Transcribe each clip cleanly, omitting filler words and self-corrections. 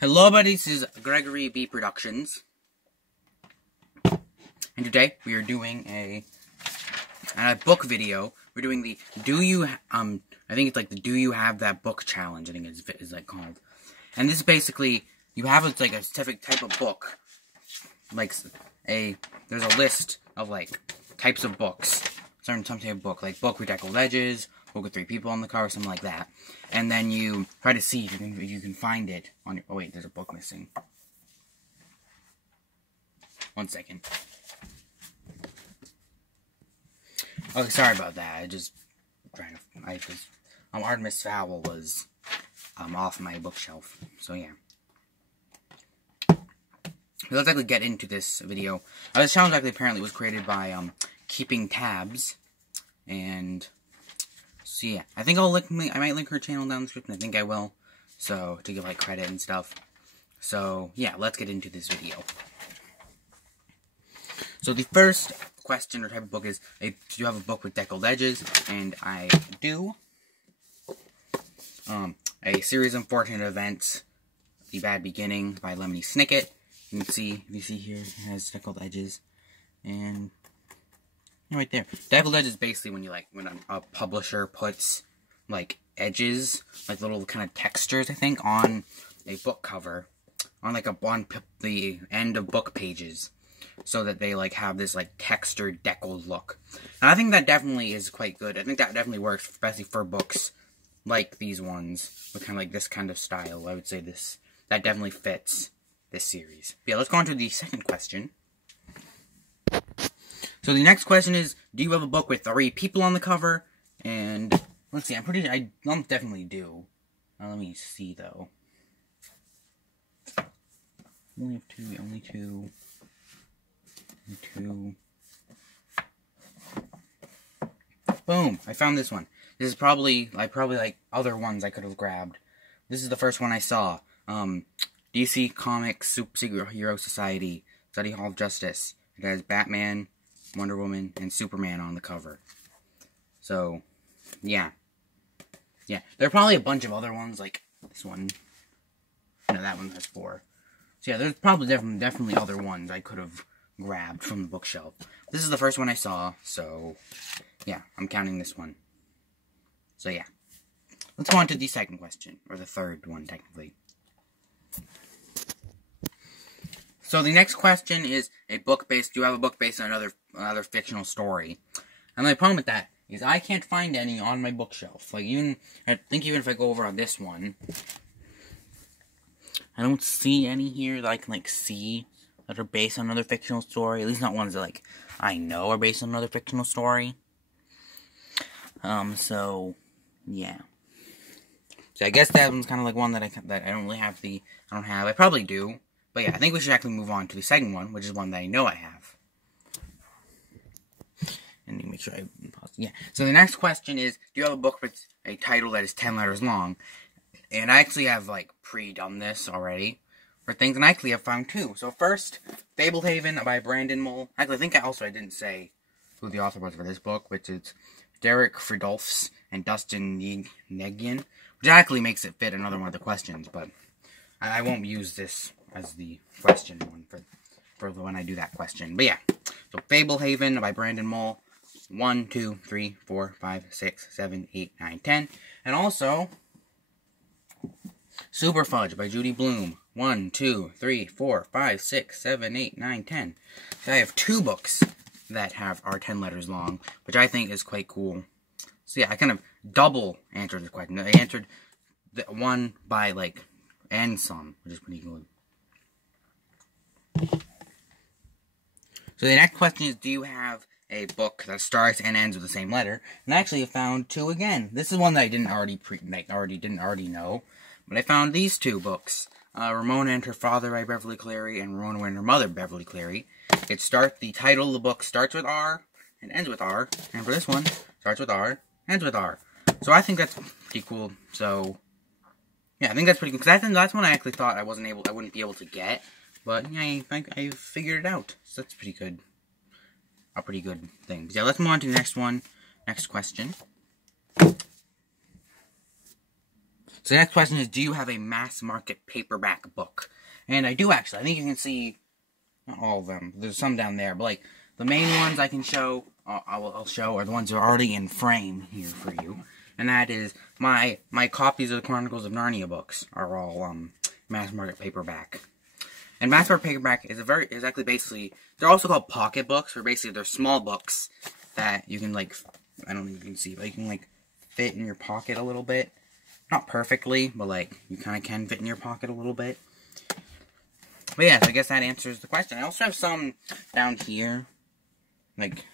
Hello, buddies. This is Gregory B. Productions, and today we are doing a book video. We're doing the I think it's like the Do You Have That Book Challenge. I think is like called. And this is basically you have like a specific type of book, like there's a list of like types of books, some type of book, like book with deckled edges, book with 3 people on the cover, something like that. And then you try to see if you can find it on your... Oh wait, there's a book missing. 1 second. Okay, sorry about that. Artemis Fowl was off my bookshelf. So yeah. Let's actually get into this video. This challenge apparently was created by Keeping Tabs, and so yeah, I think I might link her channel down in the description. I think I will, so to give like credit and stuff. So yeah, let's get into this video. So the first question or type of book is do you have a book with deckled edges? And I do. A series of unfortunate events, The Bad Beginning by Lemony Snicket. You can see, if you see here, it has deckled edges, and right there. Deckled edges is basically when a publisher puts like edges, like little kind of textures, I think, on a book cover, on the end of book pages, so that they like have this like textured deckled look. And I think that definitely is quite good. I think that definitely works, especially for books like these ones with kind of like this kind of style. I would say that definitely fits this series. But yeah, let's go on to the second question. So the next question is, do you have a book with 3 people on the cover? And let's see, I definitely do. Let me see though. Only two. Boom! I found this one. This is probably like other ones I could have grabbed. This is the first one I saw. DC Comics Superhero Society, Study Hall of Justice. It has Batman, Wonder Woman, and Superman on the cover. So, yeah. Yeah, there are probably a bunch of other ones, like this one. No, that one has 4. So yeah, there's probably definitely other ones I could have grabbed from the bookshelf. This is the first one I saw, so yeah, I'm counting this one. So yeah. Let's go on to the second question, or the third one, technically. So the next question is do you have a book based on another fictional story? And my problem with that is I can't find any on my bookshelf. Like I think even if I go over on this one, I don't see any here that I can like see that are based on another fictional story. At least not ones that like I know are based on another fictional story. So yeah. So I guess that one's kind of like one that I don't really have I probably do. But yeah, I think we should actually move on to the second one, which is one that I know I have. And let me make sure I pause. Yeah. So the next question is, do you have a book with a title that is 10 letters long? And I actually have like pre-done this already for things, and I actually have found 2. So first, Fablehaven by Brandon Mull. Actually, I think I didn't say who the author was for this book, which is Derek Fridolfs and Dustin Negian, which actually makes it fit another one of the questions, but I won't use this as the question one for when I do that question. But yeah, so Fablehaven by Brandon Mull, 1, 2, 3, 4, 5, 6, 7, 8, 9, 10. And also, Super Fudge by Judy Blume, 1, 2, 3, 4, 5, 6, 7, 8, 9, 10. So I have 2 books that are 10 letters long, which I think is quite cool. So yeah, I kind of double answered this question. I answered the one by like and some, which is pretty good. So the next question is, do you have a book that starts and ends with the same letter? And I actually found 2 again. This is one that I didn't already know, but I found these 2 books. Ramona and Her Father by Beverly Cleary and Ramona and Her Mother Beverly Cleary. The title of the book starts with R and ends with R, and for this one, starts with R, ends with R. So I think that's pretty cool. So yeah, I think that's pretty cool, because that's one I actually thought I wouldn't be able to get. But yeah, I figured it out. So that's pretty good. A pretty good thing. But yeah, let's move on to the next one. Next question. So the next question is, do you have a mass market paperback book? And I do actually. I think you can see not all of them. There's some down there, but like the main ones I can show, I'll show are the ones that are already in frame here for you. And that is my copies of the Chronicles of Narnia books are all mass market paperback. And mass market paperback is basically they're also called pocket books, where basically they're small books that you can like I don't know if you can see, but you can like fit in your pocket a little bit. Not perfectly, but like you kind of can fit in your pocket a little bit. But yeah, so I guess that answers the question. I also have some down here, like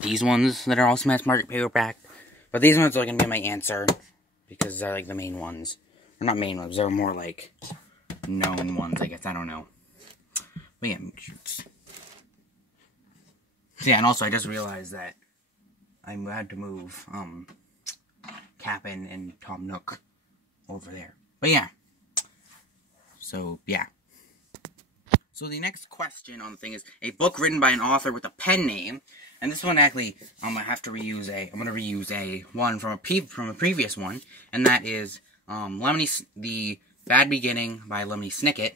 these ones that are also mass market paperback. But these ones are going to be my answer because they're like the main ones. Or not main ones, they're more like known ones, I guess. I don't know. But yeah, so yeah, and also I just realized that I had to move Cap'n and Tom Nook over there. But yeah. So yeah. So the next question on the thing is a book written by an author with a pen name, and this one actually I'm gonna reuse a one from a previous one, and that is The Bad Beginning by Lemony Snicket,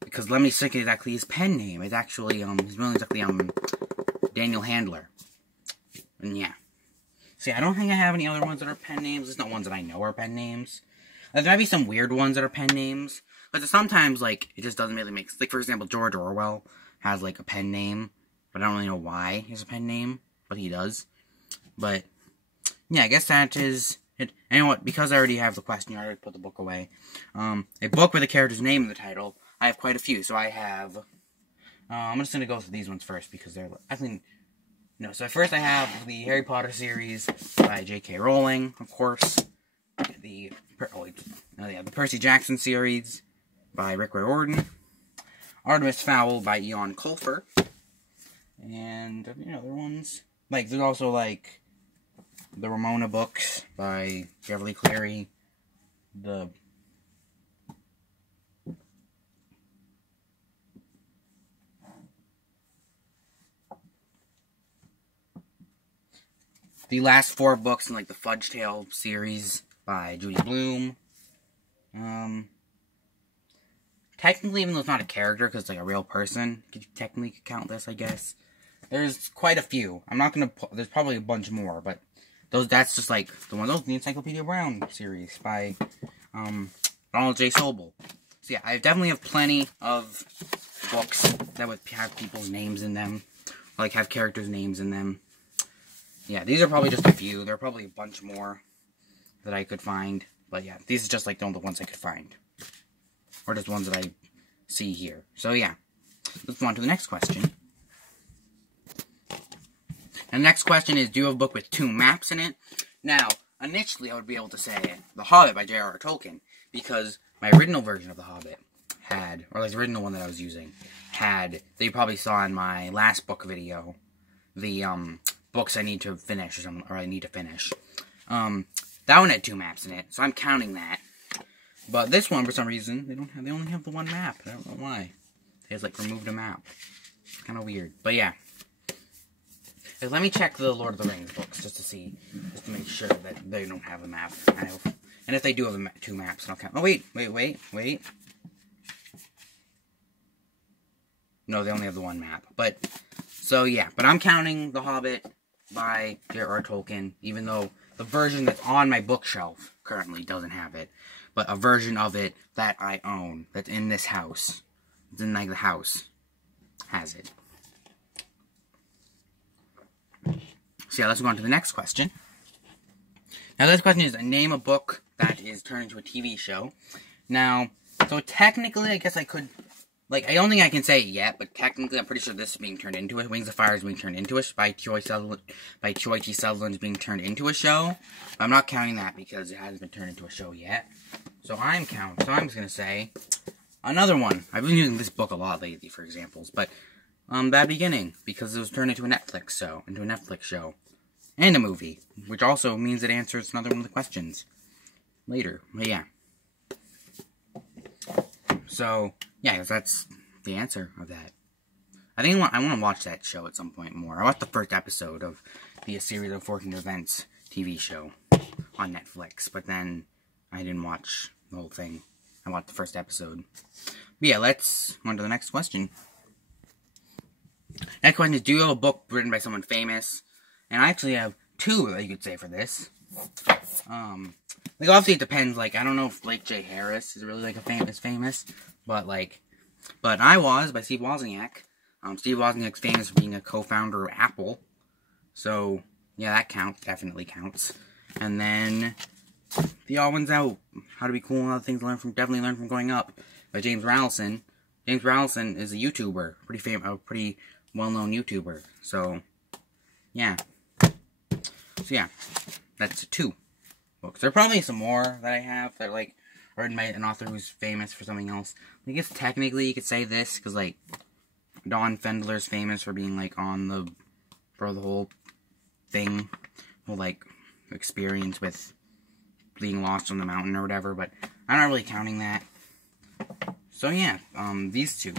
because Lemony Snicket is actually his pen name. It's actually his real name is actually Daniel Handler, and yeah. See, I don't think I have any other ones that are pen names. There's not ones that I know are pen names. There might be some weird ones that are pen names. But sometimes, like, it just doesn't really make sense. Like, for example, George Orwell has, like, a pen name. But I don't really know why he has a pen name. But he does. But, yeah, I guess that is it. And you know what? Because I already have the question, I already put the book away. A book with a character's name in the title. I have quite a few. So I have... I'm just going to go through these ones first. Because they're... I think... No, so first I have the Harry Potter series by J.K. Rowling, of course. The Percy Jackson series by Rick Riordan, Artemis Fowl by Eon Colfer, and other ones. Like, there's also, like, the Ramona books by Beverly Cleary, the last 4 books in, like, the Fudge Tale series by Judy Blume. Technically, even though it's not a character, because it's like a real person, could you technically count this, I guess? There's quite a few. I'm not gonna there's probably a bunch more, but that's just like the one. The Encyclopedia Brown series by Donald J. Sobel. So yeah, I definitely have plenty of books that would have people's names in them, like have characters' names in them. Yeah, these are probably just a few. There are probably a bunch more that I could find, but yeah, these are just like the only ones I could find. Or just ones that I see here. So yeah, let's move on to the next question. And the next question is, do you have a book with 2 maps in it? Now, initially I would be able to say The Hobbit by J.R.R. Tolkien, because my original version of The Hobbit had, or like the original one that I was using, had, that you probably saw in my last book video, the books I need to finish, or something, or I need to finish. That one had 2 maps in it, so I'm counting that. But this one, for some reason, they only have the 1 map. I don't know why. They just, like, removed a map. It's kind of weird. But, yeah. Let me check the Lord of the Rings books, just to make sure that they don't have a map. And if they do have 2 maps, I'll count. Oh, wait. No, they only have the 1 map. But, so, yeah. But I'm counting The Hobbit by J.R.R. Tolkien, even though the version that's on my bookshelf currently doesn't have it. But a version of it that I own, that's in this house, it's in, like, the house, has it. So yeah, let's go on to the next question. Now, this question is, name a book that is turned into a TV show. Now, so technically, I guess I could, like, I don't think I can say it yet, but technically, I'm pretty sure this is being turned into it. Wings of Fire is being turned into it by Troy T. Sutherland is being turned into a show. But I'm not counting that because it hasn't been turned into a show yet. So I'm just gonna say another one. I've been using this book a lot lately for examples, but Bad Beginning, because it was turned into a Netflix show, and a movie, which also means it answers another one of the questions later. But yeah. So yeah, that's the answer of that. I think I want to watch that show at some point more. I watched the first episode of the series of unfortunate events TV show on Netflix, but then I didn't watch the whole thing. I watched the first episode. But yeah, let's go on to the next question. Next question is, do you have a book written by someone famous? And I actually have two that you could say for this. Like, obviously it depends, like, I don't know if, like, J. Harris is really, like, famous, but, like, But I Was by Steve Wozniak. Steve Wozniak's famous for being a co-founder of Apple. So, yeah, that counts, definitely counts. And then, the odd ones out, How to Be Cool and Other Things Definitely Learn from Growing Up by James Rallison. James Rallison is a YouTuber, a pretty well-known YouTuber. So, yeah. So, yeah, that's two books. There are probably some more that I have that are, like, written by an author who's famous for something else. I guess technically you could say this, because, like, Don Fendler's famous for being, like, for the whole thing, whole, like, experience with being lost on the mountain or whatever, but I'm not really counting that. So, yeah, these two.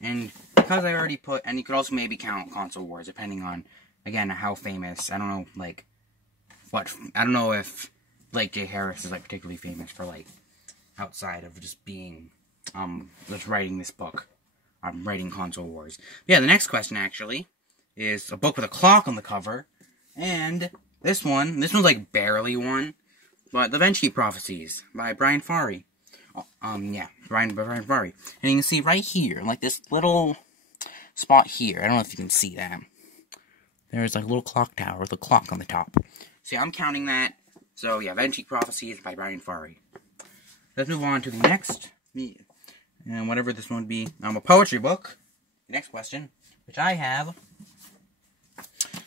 And because I already put, and you could also maybe count Console Wars, depending on, again, how famous. I don't know, like, I don't know if, like, J. Harris is, like, particularly famous for, like, outside of just being, just writing this book. I'm writing Console Wars. But yeah, the next question, actually, is a book with a clock on the cover. And this one's, like, barely one. But The Vinci Prophecies by Brian Farley. Yeah, Brian Farley. And you can see right here, like, this little spot here. I don't know if you can see that. There's, like, a little clock tower with a clock on the top. So, yeah, I'm counting that. So, yeah, Vinci Prophecies by Brian Farley. Let's move on to the next, and whatever this one would be, a poetry book. The next question, which I have,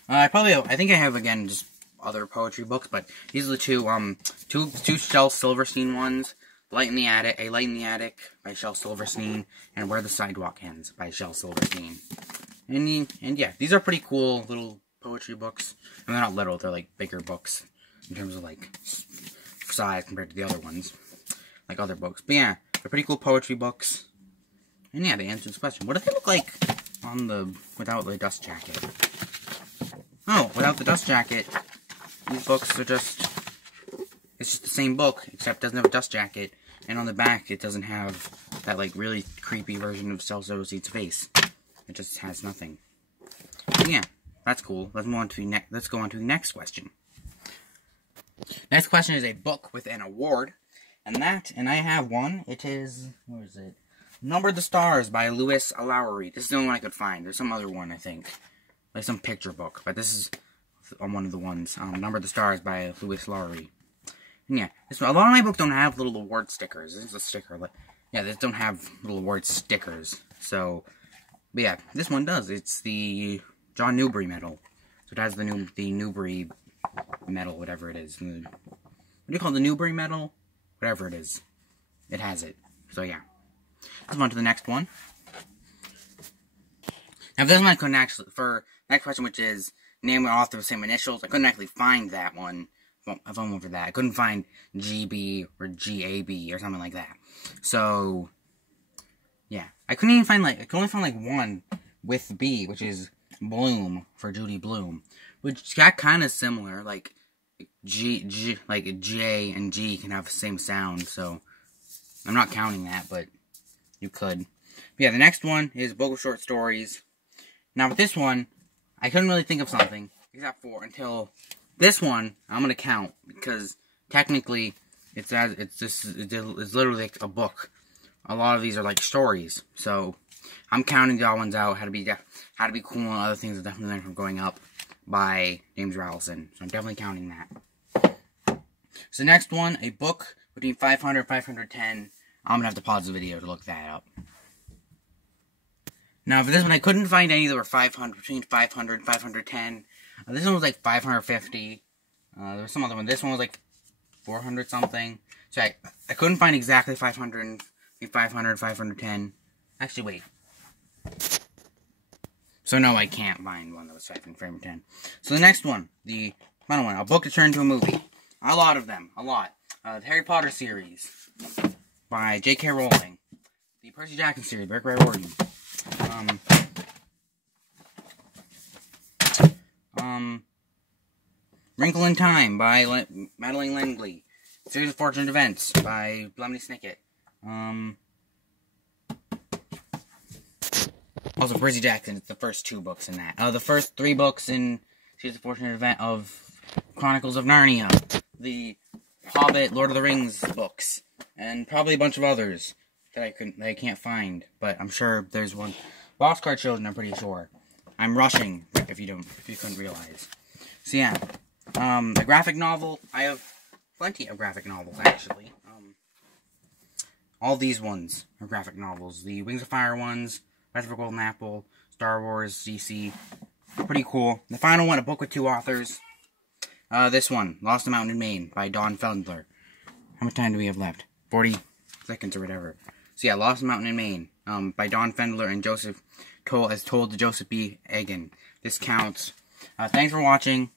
I think I have, again, just other poetry books, but these are the two Shel Silverstein ones. A Light in the Attic by Shel Silverstein, and Where the Sidewalk Ends by Shel Silverstein. And yeah, these are pretty cool little poetry books. And they're not little, they're, like, bigger books in terms of, like, size compared to the other ones. Like other books. But yeah, they're pretty cool poetry books. And yeah, they answered this question. What do they look like without the dust jacket? Oh, without the dust jacket, these books are it's just the same book, except it doesn't have a dust jacket. And on the back, it doesn't have that, like, really creepy version of Shel Silverstein's face. It just has nothing. But yeah, that's cool. Let's go on to the next question. Next question is a book with an award. And I have one. It is, where is it? Number the Stars by Lowry. This is the only one I could find. There's some other one, I think. Like some picture book. But this is one of the ones. Number the Stars by Lowry. And yeah, a lot of my books don't have little award stickers. This is a sticker. But yeah, they don't have little award stickers. So, but yeah, this one does. It's the John Newbery medal. So it has the Newbery medal, whatever it is. What do you call it? The Newbery medal? Whatever it is, it has it. So yeah, let's move on to the next one. Now, this one I couldn't actually, for next question, which is name an author with the same initials, I couldn't actually find that one. If I'm over that, I couldn't find G.B. or G.A.B. or something like that. So yeah, I could only find like one with B, which is Bloom for Judy Blume, which got kind of similar, like. Like J and G can have the same sound, so I'm not counting that, but you could. But yeah, the next one is a book of short stories. Now with this one, I couldn't really think of something except for until this one I'm gonna count because technically it's literally like a book. A lot of these are like stories, so I'm counting the other ones out. How to Be Cool and Other Things that Definitely Learn from Growing Up by James Rallison. So I'm definitely counting that. So next one, a book between 500 and 510. I'm going to have to pause the video to look that up. Now for this one, I couldn't find any that were between 500 and 510. This one was like 550. There was some other one. This one was like 400 something. So I couldn't find exactly 500 and 510. Actually, wait. So no, I can't find one that was 510. So the next one, the final one, a book to turn into a movie. A lot of them, a lot. The Harry Potter series by J.K. Rowling. The Percy Jackson series by Rick Riordan. Wrinkle in Time by Madeline Langley. Series of Fortunate Events by Blemley Snicket. Also, Percy Jackson. It's the first 2 books in that. The first 3 books in Series of Fortunate Event of Chronicles of Narnia. The Hobbit, Lord of the Rings books. And probably a bunch of others that I can't find. But I'm sure there's one. Boxcar Children, I'm pretty sure. I'm rushing, if you couldn't realize. So yeah. The graphic novel, I have plenty of graphic novels, actually. All these ones are graphic novels. The Wings of Fire ones, Rise of a Golden Apple, Star Wars, DC. Pretty cool. The final one, a book with 2 authors. This one, Lost in Mountain in Maine, by Don Felder. How much time do we have left? 40 seconds or whatever. So yeah, Lost in Mountain in Maine, by Don Felder and Joseph as told to Joseph B. Egan. This counts. Thanks for watching.